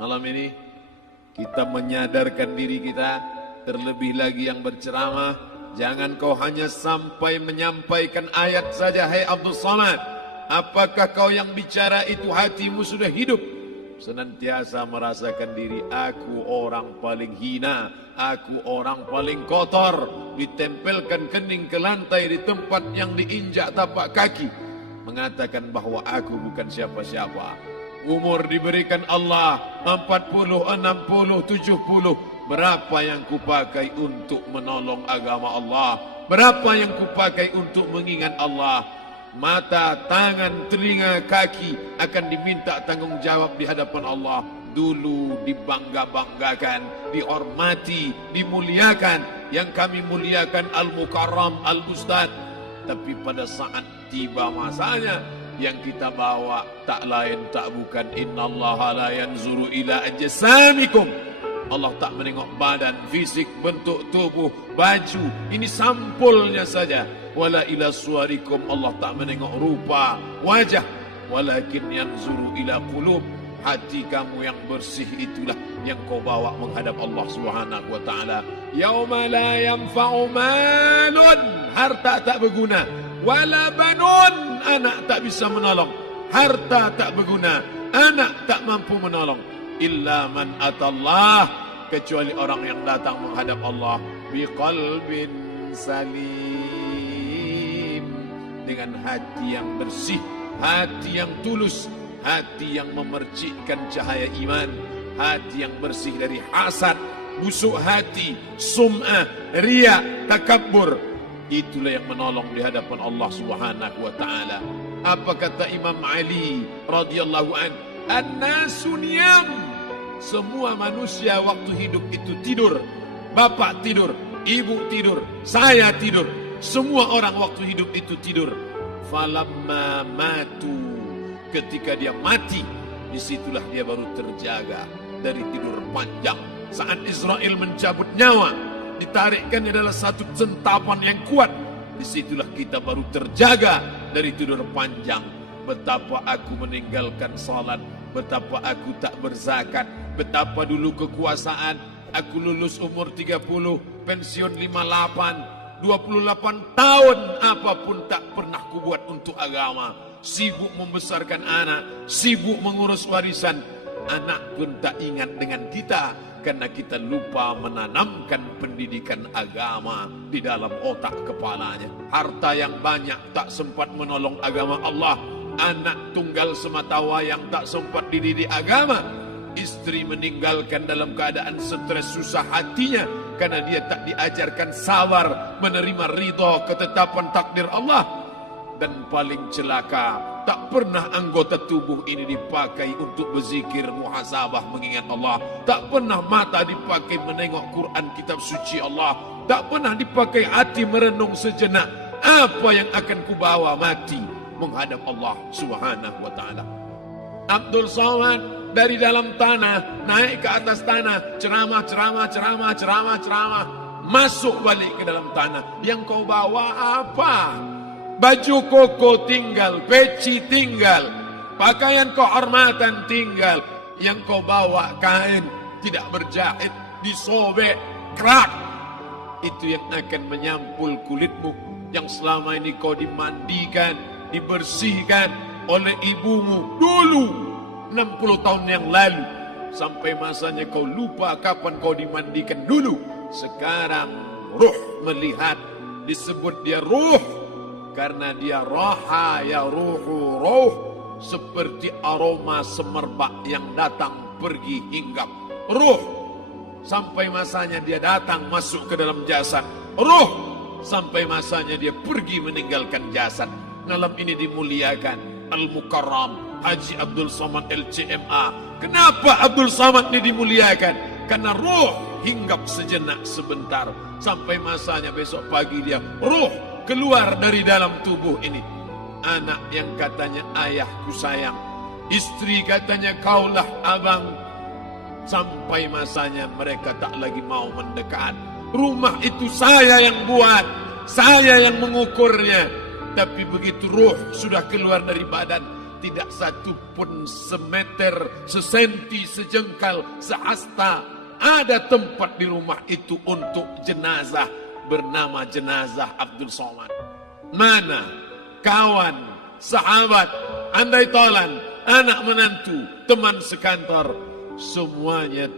Malam ini kita menyadarkan diri kita, terlebih lagi yang berceramah, jangan kau hanya sampai menyampaikan ayat saja. Hai Abdul Somad, apakah kau yang bicara itu hatimu sudah hidup? Senantiasa merasakan diri, aku orang paling hina, aku orang paling kotor, ditempelkan kening ke lantai di tempat yang diinjak tapak kaki, mengatakan bahwa aku bukan siapa-siapa. Umur diberikan Allah 40, 60, 70. Berapa yang kupakai untuk menolong agama Allah? Berapa yang kupakai untuk mengingat Allah? Mata, tangan, telinga, kaki akan diminta tanggung jawab di hadapan Allah. Dulu dibangga-banggakan, dihormati, dimuliakan. Yang kami muliakan Al-Mukarram, Al-Ustadz. Tapi pada saat tiba masanya, yang kita bawa tak lain tak bukan innallaha la yanzuru ila ajsamikum. Allah tak menengok badan, fisik, bentuk tubuh, baju. Ini sampulnya saja. Wala ila suwarikum, Allah tak menengok rupa, wajah. Walakin yanzuru ila qulub. Hati kamu yang bersih itulah yang kau bawa menghadap Allah Subhanahu wa taala. Yauma la yanfa'u malun, harta tak berguna. Wala banun, anak tak bisa menolong. Harta tak berguna, anak tak mampu menolong. Illa man atallah, kecuali orang yang datang menghadap Allah biqalbin salim, dengan hati yang bersih, hati yang tulus, hati yang memercikkan cahaya iman, hati yang bersih dari hasad, busuk hati, sum'ah, riya, takabbur. Itulah yang menolong di hadapan Allah Subhanahu wa taala. Apa kata Imam Ali radhiyallahu an? An-nasu niyam. Semua manusia waktu hidup itu tidur. Bapak tidur, ibu tidur, saya tidur. Semua orang waktu hidup itu tidur. Falamma matu, ketika dia mati, disitulah dia baru terjaga dari tidur panjang. Saat Israel mencabut nyawa, ditarikkan adalah satu centapan yang kuat. Disitulah kita baru terjaga dari tidur panjang. Betapa aku meninggalkan salat, betapa aku tak berzakat, betapa dulu kekuasaan. Aku lulus umur 30, pensiun 58, 28 tahun apapun tak pernah kubuat untuk agama. Sibuk membesarkan anak, sibuk mengurus warisan. Anak pun tak ingat dengan kita, karena kita lupa menanamkan pendidikan agama di dalam otak kepalanya. Harta yang banyak tak sempat menolong agama Allah. Anak tunggal semata wayang tak sempat dididik agama. Istri meninggalkan dalam keadaan stres susah hatinya, karena dia tak diajarkan sabar menerima ridha ketetapan takdir Allah. Dan paling celaka, tak pernah anggota tubuh ini dipakai untuk berzikir, muhasabah, mengingat Allah. Tak pernah mata dipakai menengok Quran, kitab suci Allah. Tak pernah dipakai hati merenung sejenak. Apa yang akan kubawa mati menghadap Allah Subhanahu wa ta'ala. Abdul Somad dari dalam tanah naik ke atas tanah, ceramah, masuk balik ke dalam tanah. Yang kau bawa apa? Baju koko tinggal, peci tinggal, pakaian kehormatan tinggal. Yang kau bawa kain tidak berjahit, disobek, kerak. Itu yang akan menyampul kulitmu, yang selama ini kau dimandikan, dibersihkan oleh ibumu dulu 60 tahun yang lalu. Sampai masanya kau lupa kapan kau dimandikan dulu. Sekarang ruh melihat, disebut dia ruh karena dia raha ya ruhu ruh, seperti aroma semerbak yang datang pergi hinggap. Ruh sampai masanya dia datang masuk ke dalam jasad. Ruh sampai masanya dia pergi meninggalkan jasad. Malam ini dimuliakan Al-Mukarram Haji Abdul Somad LCMA. Kenapa Abdul Somad ini dimuliakan? Karena ruh hinggap sejenak sebentar, sampai masanya besok pagi dia ruh keluar dari dalam tubuh ini. Anak yang katanya ayahku sayang, istri katanya kaulah abang, sampai masanya mereka tak lagi mau mendekat. Rumah itu saya yang buat, saya yang mengukurnya. Tapi begitu ruh sudah keluar dari badan, tidak satu pun semeter, sesenti, sejengkal, sehasta ada tempat di rumah itu untuk jenazah bernama jenazah Abdul Somad. Mana kawan, sahabat, andai tolan, anak menantu, teman sekantor, semuanya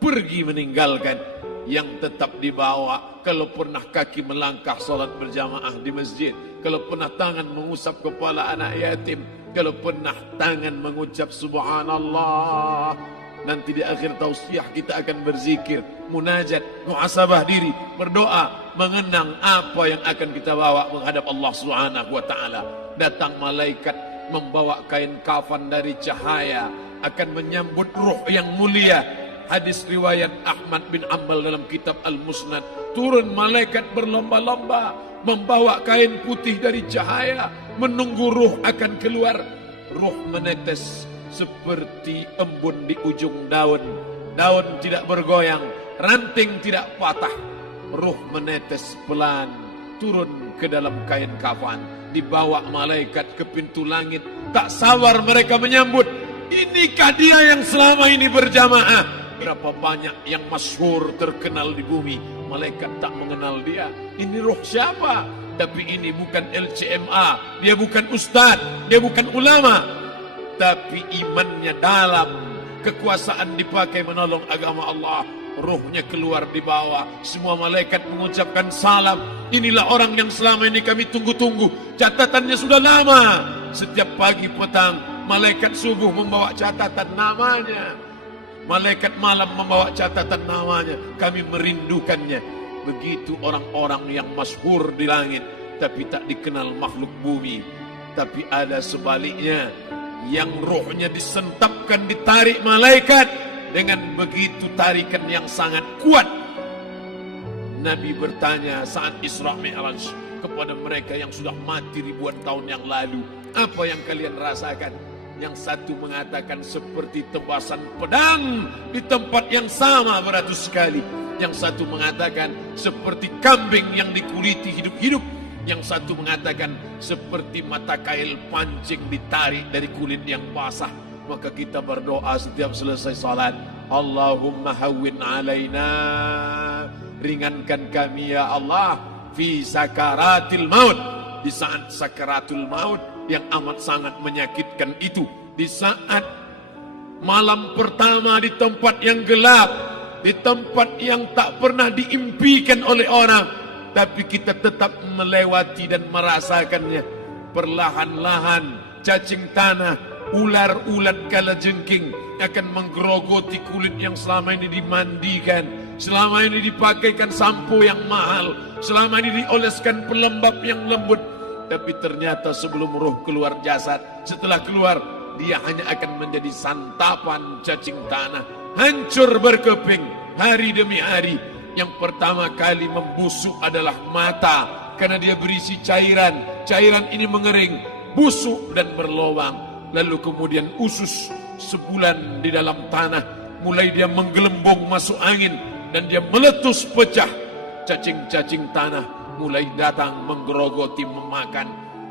pergi meninggalkan. Yang tetap dibawa, kalau pernah kaki melangkah salat berjamaah di masjid, kalau pernah tangan mengusap kepala anak yatim, kalau pernah tangan mengucap subhanallah. Nanti di akhir tausiah kita akan berzikir, munajat, muhasabah diri, berdoa, mengenang apa yang akan kita bawa menghadap Allah Subhanahu wa taala. Datang malaikat membawa kain kafan dari cahaya, akan menyambut ruh yang mulia. Hadis riwayat Ahmad bin Ambal dalam kitab Al-Musnad, turun malaikat berlomba-lomba membawa kain putih dari cahaya, menunggu ruh akan keluar. Ruh menetes seperti embun di ujung daun. Daun tidak bergoyang, ranting tidak patah. Ruh menetes pelan turun ke dalam kain kafan, dibawa malaikat ke pintu langit. Tak sabar mereka menyambut. Inikah dia yang selama ini berjamaah? Berapa banyak yang masyhur terkenal di bumi, malaikat tak mengenal dia. Ini roh siapa? Tapi ini bukan LCMA, dia bukan ustaz, dia bukan ulama, tapi imannya dalam, kekuasaan dipakai menolong agama Allah. Ruhnya keluar di bawah, semua malaikat mengucapkan salam. Inilah orang yang selama ini kami tunggu-tunggu, catatannya sudah lama. Setiap pagi petang malaikat subuh membawa catatan namanya, malaikat malam membawa catatan namanya. Kami merindukannya. Begitu orang-orang yang masyhur di langit tapi tak dikenal makhluk bumi. Tapi ada sebaliknya, yang rohnya disentapkan, ditarik malaikat dengan begitu tarikan yang sangat kuat. Nabi bertanya saat Isra Mi'raj kepada mereka yang sudah mati ribuan tahun yang lalu, apa yang kalian rasakan? Yang satu mengatakan seperti tebasan pedang di tempat yang sama beratus kali. Yang satu mengatakan seperti kambing yang dikuliti hidup-hidup. Yang satu mengatakan seperti mata kail pancing ditarik dari kulit yang basah. Maka kita berdoa setiap selesai salat, Allahumma hawwin alaina, ringankan kami ya Allah, fi sakaratil maut, di saat sakaratul maut yang amat sangat menyakitkan itu. Di saat malam pertama di tempat yang gelap, di tempat yang tak pernah diimpikan oleh orang, tapi kita tetap melewati dan merasakannya. Perlahan-lahan cacing tanah, ular-ulat kalajengking akan menggerogoti kulit yang selama ini dimandikan, selama ini dipakaikan sampo yang mahal, selama ini dioleskan pelembab yang lembut. Tapi ternyata sebelum roh keluar jasad, setelah keluar, dia hanya akan menjadi santapan cacing tanah, hancur berkeping hari demi hari. Yang pertama kali membusuk adalah mata, karena dia berisi cairan. Cairan ini mengering, busuk dan berlubang. Lalu kemudian usus sebulan di dalam tanah, mulai dia menggelembung masuk angin dan dia meletus pecah. Cacing-cacing tanah mulai datang menggerogoti, memakan.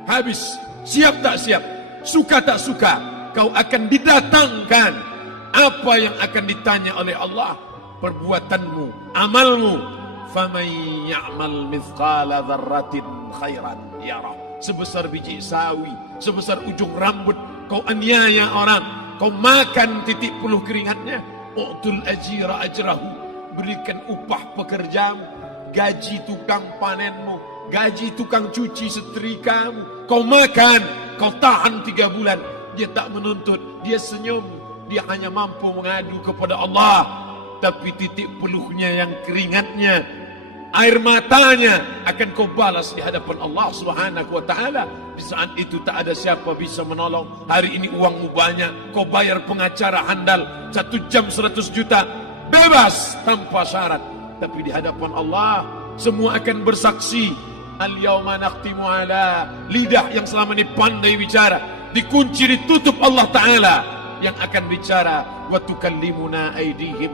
Habis, siap tak siap, suka tak suka, kau akan didatangkan. Apa yang akan ditanya oleh Allah? Perbuatanmu, amalmu. Faman ya'mal mithqala dzarratin khairan yarah. Sebesar biji sawi, sebesar ujung rambut, kau aniaya orang, kau makan titik puluh keringatnya. U'tul ajira ajrahu, berikan upah pekerjamu, gaji tukang panenmu, gaji tukang cuci setrikamu. Kau makan, kau tahan 3 bulan. Dia tak menuntut, dia senyum, dia hanya mampu mengadu kepada Allah. Tapi titik peluhnya yang keringatnya, air matanya akan kau balas di hadapan Allah Subhanahu wa taala. Di saat itu tak ada siapa bisa menolong. Hari ini uangmu banyak, kau bayar pengacara handal 1 jam 100 juta, bebas tanpa syarat. Tapi di hadapan Allah semua akan bersaksi. Al-yawma nakhtimu ala, lidah yang selama ini pandai bicara dikunci, ditutup Allah Ta'ala yang akan bicara. Wa tukallimuna aydihim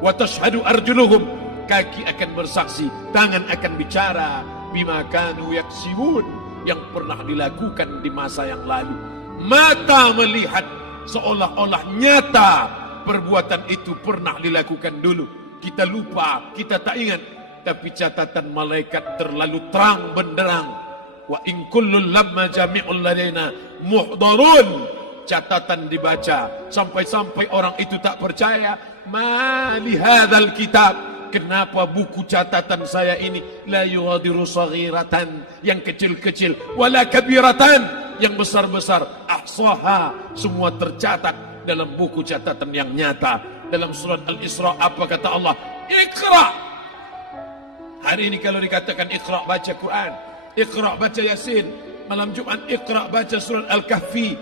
wa tashhadu arjuluhum, kaki akan bersaksi, tangan akan bicara. Bima kanu yaksibun, yang pernah dilakukan di masa yang lalu. Mata melihat seolah-olah nyata perbuatan itu pernah dilakukan dulu. Kita lupa, kita tak ingat. Tapi catatan malaikat terlalu terang benderang. Wa in kullun lamma jami'un ladaina muhdarun. Catatan dibaca sampai-sampai orang itu tak percaya. Ma li hadzal kitab, kenapa buku catatan saya ini la yughadiru saghiratan, yang kecil-kecil, wala kabiratan, yang besar-besar, ahsaha, semua tercatat dalam buku catatan yang nyata. Dalam surat Al-Isra apa kata Allah? Iqra. Hari ini kalau dikatakan Iqra baca Quran, Iqra baca Yasin, malam Jumat Iqra baca surat Al-Kahfi.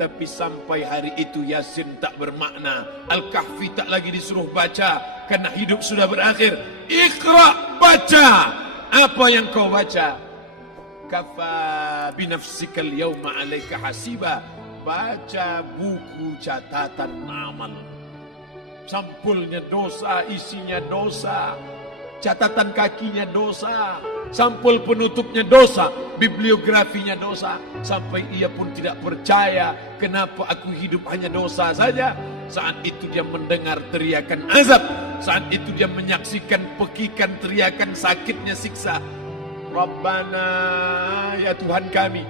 Tapi sampai hari itu Yasin tak bermakna, Al-Kahfi tak lagi disuruh baca, karena hidup sudah berakhir. Iqra, baca. Apa yang kau baca? Kafa binafsikal yawma alaika hasiba. Baca buku catatan amal. Sampulnya dosa, isinya dosa. Catatan kakinya dosa, sampul penutupnya dosa, bibliografinya dosa. Sampai ia pun tidak percaya, kenapa aku hidup hanya dosa saja. Saat itu dia mendengar teriakan azab, saat itu dia menyaksikan pekikan teriakan sakitnya siksa. Rabbana, ya Tuhan kami,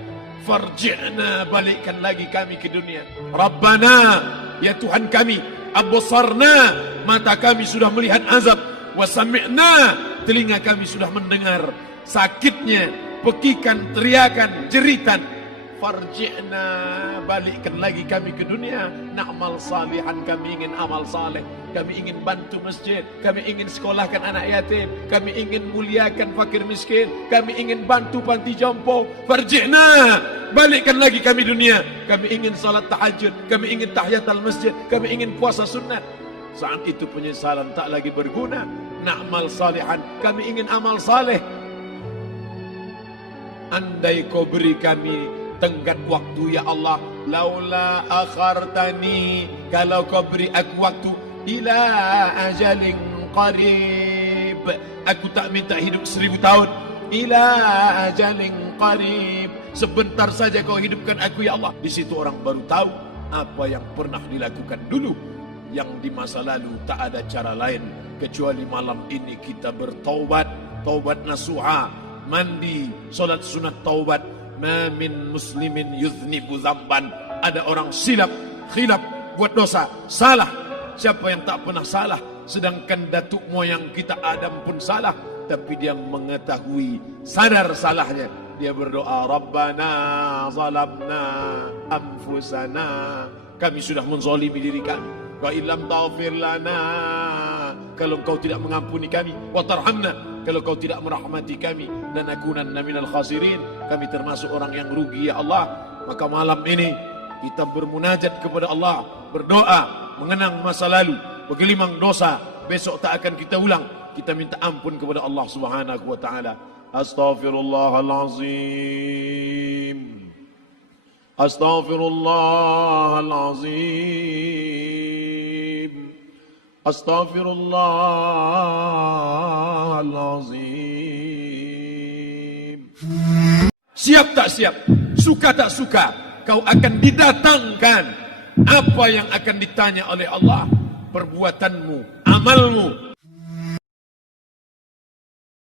farji'na, balikkan lagi kami ke dunia. Rabbana, ya Tuhan kami, absarna, mata kami sudah melihat azab. Wasami'na, telinga kami sudah mendengar sakitnya, pekikan, teriakan, jeritan. Farji'na, balikkan lagi kami ke dunia. Na'mal salihan, kami ingin amal saleh, kami ingin bantu masjid, kami ingin sekolahkan anak yatim, kami ingin muliakan fakir miskin, kami ingin bantu panti jompo. Farji'na, balikkan lagi kami dunia. Kami ingin salat tahajud, kami ingin tahiyatul masjid, kami ingin puasa sunat. Saat itu penyesalan tak lagi berguna. Na'mal salihan, kami ingin amal saleh. Andai kau beri kami tenggat waktu ya Allah, laula akhartani, kalau kau beri aku waktu, ila ajalin qarib, aku tak minta hidup 1000 tahun. Ila ajalin qarib, sebentar saja kau hidupkan aku ya Allah. Di situ orang baru tahu apa yang pernah dilakukan dulu, yang di masa lalu. Tak ada cara lain kecuali malam ini kita bertaubat, taubat nasuha, mandi, solat sunat taubat. Ma min muslimin yuznibu dzamban, ada orang silap, khilaf, buat dosa, salah. Siapa yang tak pernah salah? Sedangkan datuk moyang kita Adam pun salah, tapi dia mengetahui, sadar salahnya. Dia berdoa, Rabbana zalamna anfusana, kami sudah menzalimi diri kami. Wa illam taghfir lana, kalau kau tidak mengampuni kami, wa tarhamna, kalau kau tidak merahmati kami, dan nakunanna minal khasirin, kami termasuk orang yang rugi ya Allah. Maka malam ini kita bermunajat kepada Allah, berdoa, mengenang masa lalu, bergelimang dosa, besok tak akan kita ulang. Kita minta ampun kepada Allah Subhanahu wa taala. Astaghfirullahalazim, astaghfirullahalazim, astaghfirullahalazim. Siap tak siap, suka tak suka, kau akan didatangkan. Apa yang akan ditanya oleh Allah? Perbuatanmu, amalmu,